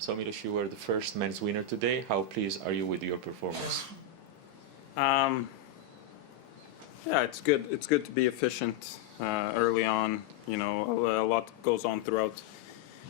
So Milos, you were the first men's winner today. How pleased are you with your performance? Um, yeah, it's good. It's good to be efficient early on. You know, a lot goes on throughout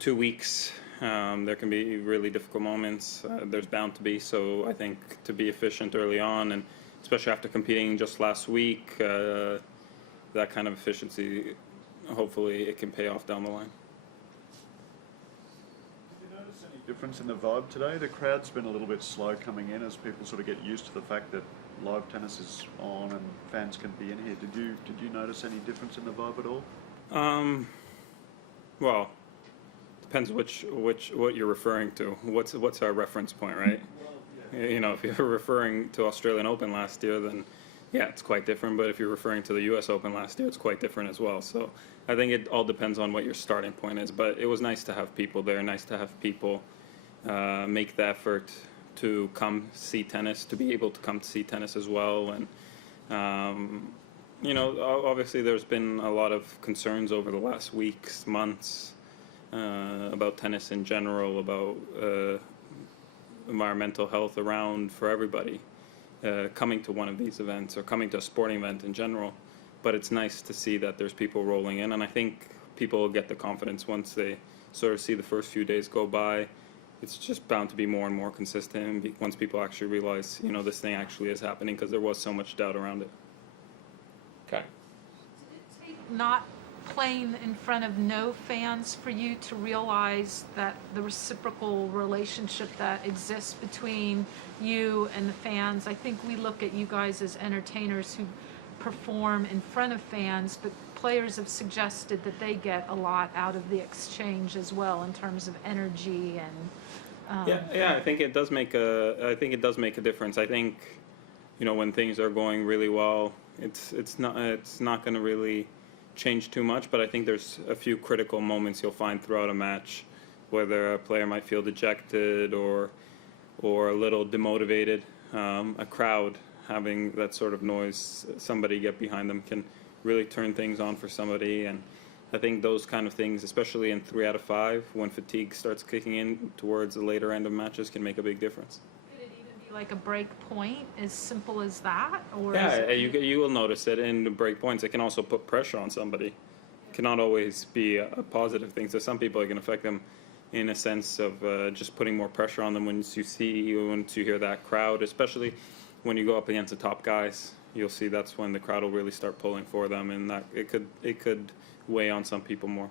2 weeks. There can be really difficult moments. There's bound to be. So I think to be efficient early on, and especially after competing just last week, that kind of efficiency, hopefully, it can pay off down the line. Difference in the vibe today? The crowd's been a little bit slow coming in as people sort of get used to the fact that live tennis is on and fans can be in here. Did you notice any difference in the vibe at all? Well, depends what you're referring to. What's our reference point, right? You know, if you're referring to Australian Open last year, then yeah, it's quite different. But if you're referring to the U.S. Open last year, it's quite different as well. So I think it all depends on what your starting point is. But it was nice to have people there. Nice to have people make the effort to come see tennis, to be able to come to see tennis as well. And you know, obviously there's been a lot of concerns over the last weeks, months about tennis in general, about environmental health around for everybody coming to one of these events or coming to a sporting event in general. But it's nice to see that there's people rolling in, and I think people will get the confidence once they sort of see the first few days go by. It's just bound to be more and more consistent once people actually realize, you know, this thing actually is happening, because there was so much doubt around it. Okay. Did it take not playing in front of no fans for you to realize that the reciprocal relationship that exists between you and the fans? I think we look at you guys as entertainers who perform in front of fans, but players have suggested that they get a lot out of the exchange as well in terms of energy and I think it does make a difference. I think, you know, when things are going really well, it's not going to really change too much, but I think there's a few critical moments you'll find throughout a match, whether a player might feel dejected or a little demotivated. A crowd having that sort of noise, somebody get behind them, can really turn things on for somebody. And I think those kind of things, especially in 3 out of 5, when fatigue starts kicking in towards the later end of matches, can make a big difference. could it even be like a break point, as simple as that? Or Yeah, you will notice it in the break points. It can also put pressure on somebody. It cannot always be a positive thing. So some people, it can affect them in a sense of just putting more pressure on them once you hear that crowd, especially when you go up against the top guys. You'll see that's when the crowd will really start pulling for them, and that it could weigh on some people more.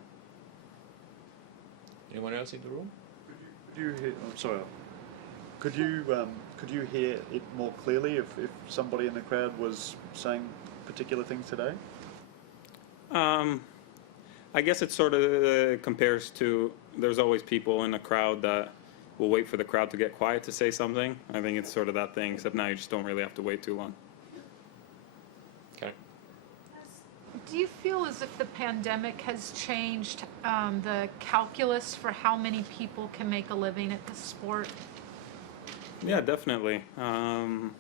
Anyone else in the room? Could you hear? I'm sorry. Could you hear it more clearly if somebody in the crowd was saying particular things today? I guess it sort of compares to, there's always people in a crowd that will wait for the crowd to get quiet to say something. I think it's sort of that thing, except now you just don't really have to wait too long. Okay. do you feel as if the pandemic has changed the calculus for how many people can make a living at this sport? Yeah, definitely. You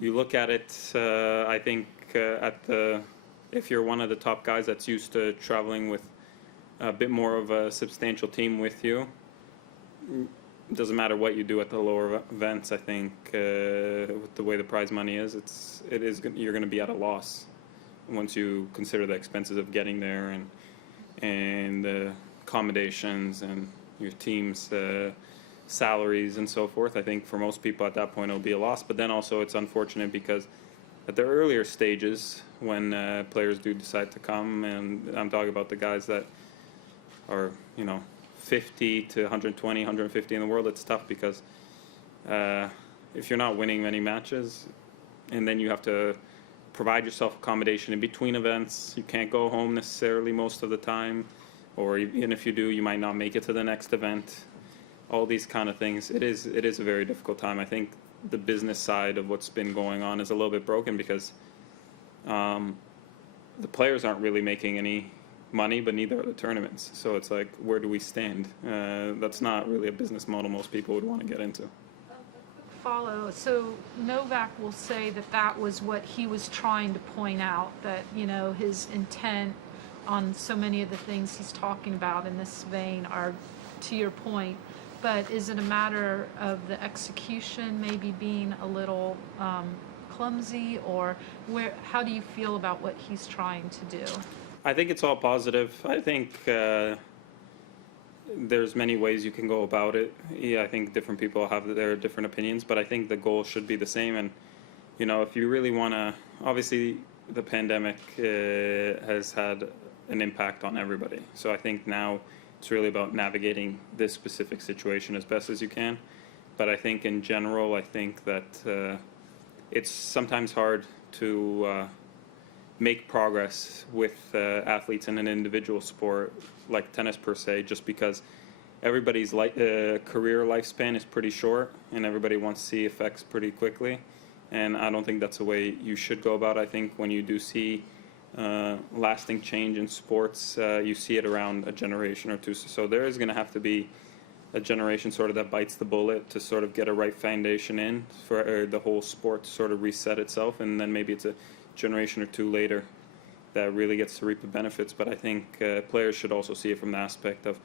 look at it, I think, if you're one of the top guys that's used to traveling with a bit more of a substantial team with you, it doesn't matter what you do at the lower events. I think with the way the prize money is, you're going to be at a loss once you consider the expenses of getting there and the accommodations and your team's salaries and so forth. I think for most people at that point it'll be a loss. But then also it's unfortunate because at the earlier stages, when players do decide to come, and I'm talking about the guys that are 50 to 120, 150 in the world, it's tough because if you're not winning many matches and then you have to provide yourself accommodation in between events, you can't go home necessarily most of the time, or even if you do, you might not make it to the next event. All these kind of things, it is a very difficult time. I think the business side of what's been going on is a little bit broken because the players aren't really making any money, but neither are the tournaments. So it's like, where do we stand? That's not really a business model most people would want to get into. Follow. So Novak will say that was what he was trying to point out, that his intent on so many of the things he's talking about in this vein are to your point, but is it a matter of the execution maybe being a little clumsy, or how do you feel about what he's trying to do? I think it's all positive. I think there's many ways you can go about it. Yeah, I think different people have their different opinions, but I think the goal should be the same. And, you know, if you really want to, obviously the pandemic has had an impact on everybody. So I think now it's really about navigating this specific situation as best as you can. But I think in general, I think that it's sometimes hard to make progress with athletes in an individual sport like tennis per se, just because everybody's career lifespan is pretty short and everybody wants to see effects pretty quickly. And I don't think that's the way you should go about it. I think when you do see lasting change in sports, you see it around a generation or two. So there is going to have to be a generation sort of that bites the bullet to sort of get a right foundation in for the whole sport to sort of reset itself, and then maybe it's a generation or two later that really gets to reap the benefits. But I think players should also see it from the aspect of,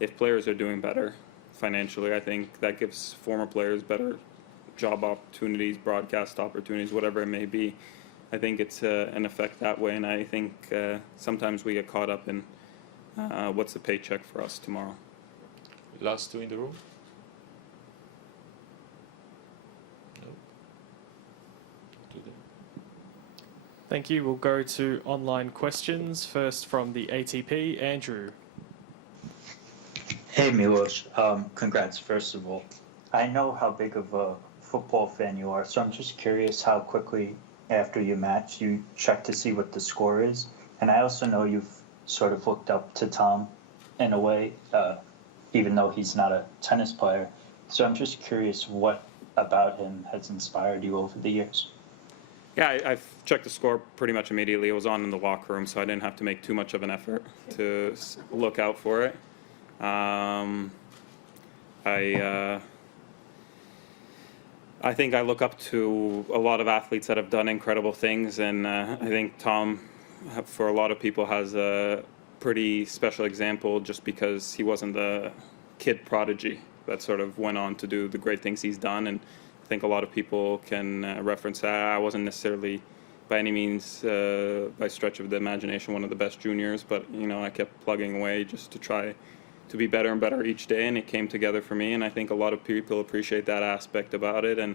if players are doing better financially, I think that gives former players better job opportunities, broadcast opportunities, whatever it may be. I think it's an effect that way, and I think sometimes we get caught up in what's the paycheck for us tomorrow. Last two in the room? No. To them. Thank you. We'll go to online questions. First from the ATP, Andrew. Hey Milos, congrats first of all. I know how big of a football fan you are, so I'm just curious how quickly after your match you check to see what the score is. And I also know you've sort of looked up to Tom in a way, even though he's not a tennis player. So I'm just curious what about him has inspired you over the years. Yeah, I've checked the score pretty much immediately. It was on in the locker room, so I didn't have to make too much of an effort to look out for it. I think I look up to a lot of athletes that have done incredible things, and I think Tom, for a lot of people, has a pretty special example just because he wasn't the kid prodigy that sort of went on to do the great things he's done. And I think a lot of people can reference that. I wasn't necessarily by any means, by stretch of the imagination, one of the best juniors, but you know, I kept plugging away just to try to be better and better each day, and it came together for me. And I think a lot of people appreciate that aspect about it. And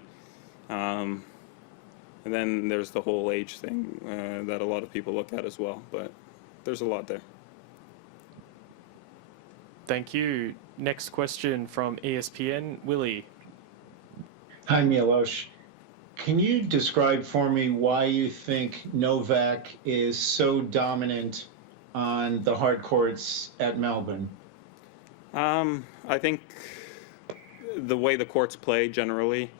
then there's the whole age thing that a lot of people look at as well, but there's a lot there. Thank you. Next question from ESPN, Willie. Hi, Milos. Can you describe for me why you think Novak is so dominant on the hard courts at Melbourne? I think the way the courts play generally,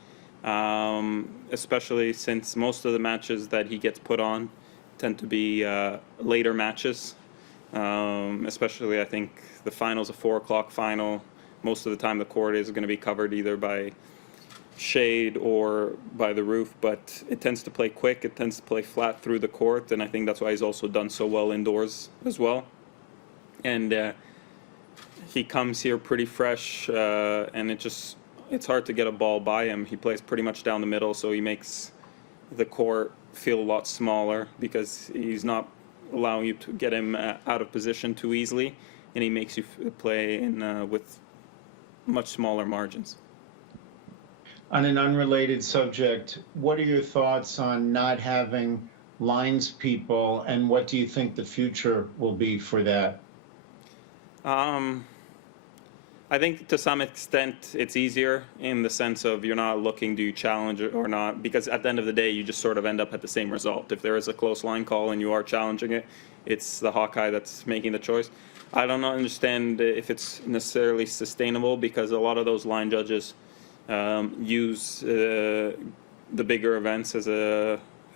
especially since most of the matches that he gets put on tend to be later matches, especially I think the final's a 4 o'clock final. Most of the time the court is going to be covered either by shade or by the roof, but it tends to play quick, it tends to play flat through the court, and I think that's why he's also done so well indoors as well. And he comes here pretty fresh, and it's hard to get a ball by him. He plays pretty much down the middle, so he makes the court feel a lot smaller because he's not allowing you to get him out of position too easily, and he makes you play in with much smaller margins. On an unrelated subject, what are your thoughts on not having lines people, and what do you think the future will be for that? I think to some extent it's easier in the sense of you're not looking, do you challenge it or not, because at the end of the day you just sort of end up at the same result. If there is a close line call and you are challenging it, it's the Hawkeye that's making the choice. I don't understand if it's necessarily sustainable, because a lot of those line judges use the bigger events as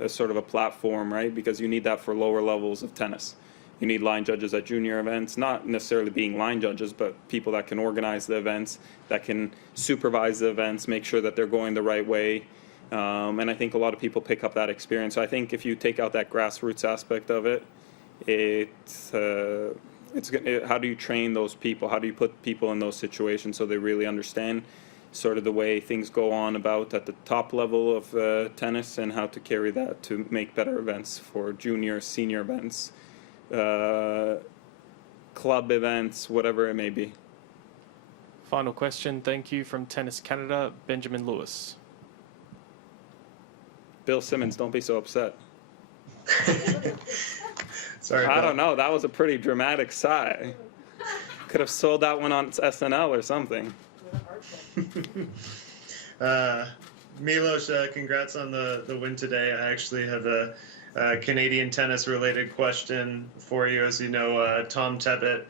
sort of a platform, right? Because you need that for lower levels of tennis. You need line judges at junior events, not necessarily being line judges, but people that can organize the events, that can supervise the events, make sure that they're going the right way. And I think a lot of people pick up that experience. So I think if you take out that grassroots aspect of it, how do you train those people? How do you put people in those situations so they really understand sort of the way things go on about at the top level of tennis, and how to carry that to make better events for junior, senior events, club events, whatever it may be. Final question, thank you, from Tennis Canada, Benjamin Lewis. Bill Simmons, don't be so upset. Sorry, I Bill. don't know. That was a pretty dramatic sigh. Could have sold that one on SNL or something. Milos, congrats on the win today. I actually have a Canadian tennis-related question for you. As you know, Tom Tebbett,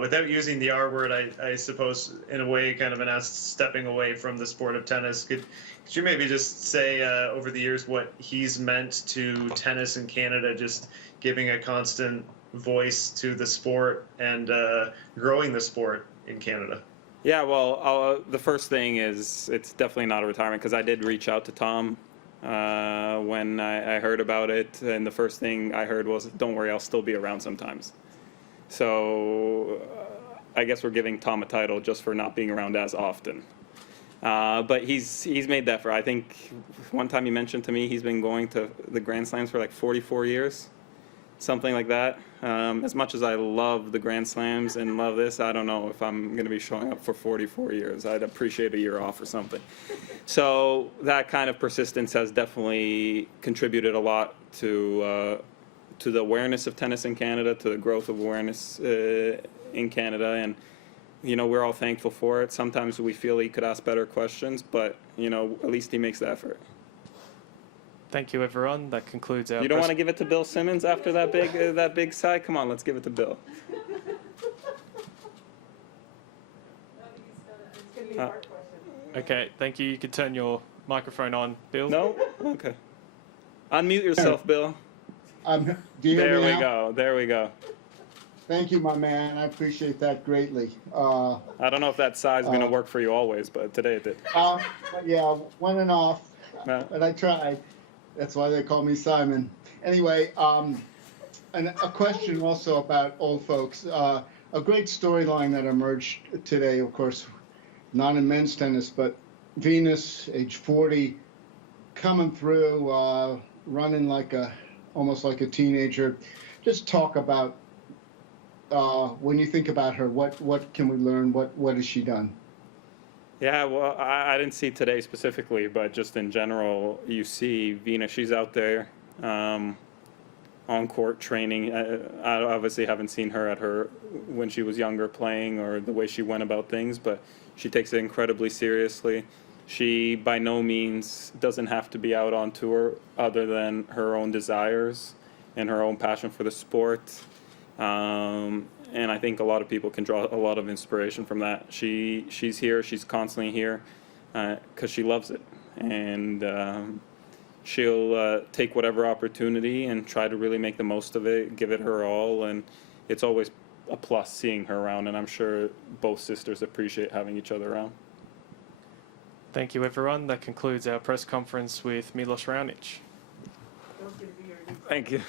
without using the R word, I suppose, in a way, kind of an stepping away from the sport of tennis. Could you maybe just say, over the years, what he's meant to tennis in Canada, just giving a constant voice to the sport and growing the sport in Canada? Yeah, well, the first thing is it's definitely not a retirement, because I did reach out to Tom when I heard about it, and the first thing I heard was, don't worry, I'll still be around sometimes. So I guess we're giving Tom a title just for not being around as often. But he's made that for, I think one time he mentioned to me he's been going to the Grand Slams for like 44 years, something like that. As much as I love the Grand Slams and love this, I don't know if I'm going to be showing up for 44 years. I'd appreciate a year off or something. So that kind of persistence has definitely contributed a lot to the awareness of tennis in Canada, to the growth of awareness in Canada, and we're all thankful for it. Sometimes we feel he could ask better questions, but at least he makes the effort. Thank you, everyone. That concludes our... You don't want to give it to Bill Simmons after that big sigh? Come on, let's give it to Bill. Okay, thank you. You can turn your microphone on, Bill. No? Okay. Unmute yourself, Bill. Do you hear me now? There we go. Thank you, my man. I appreciate that greatly. I don't know if that sigh is going to work for you always, but today it did. Yeah, one and off, No. but I tried. That's why they call me Simon. Anyway, and a question also about old folks. A great storyline that emerged today, of course, not in men's tennis, but Venus, age 40, coming through, running almost like a teenager. Just talk about, when you think about her, what can we learn? What has she done? Yeah, well, I didn't see today specifically, but just in general, you see Venus, she's out there on court training. I obviously haven't seen her when she was younger playing, or the way she went about things, but she takes it incredibly seriously. She by no means doesn't have to be out on tour other than her own desires and her own passion for the sport. And I think a lot of people can draw a lot of inspiration from that. She's here, she's constantly here because she loves it. And she'll take whatever opportunity and try to really make the most of it, give it her all. And it's always a plus seeing her around. And I'm sure both sisters appreciate having each other around. Thank you, everyone. That concludes our press conference with Milos Raonic. Thank you.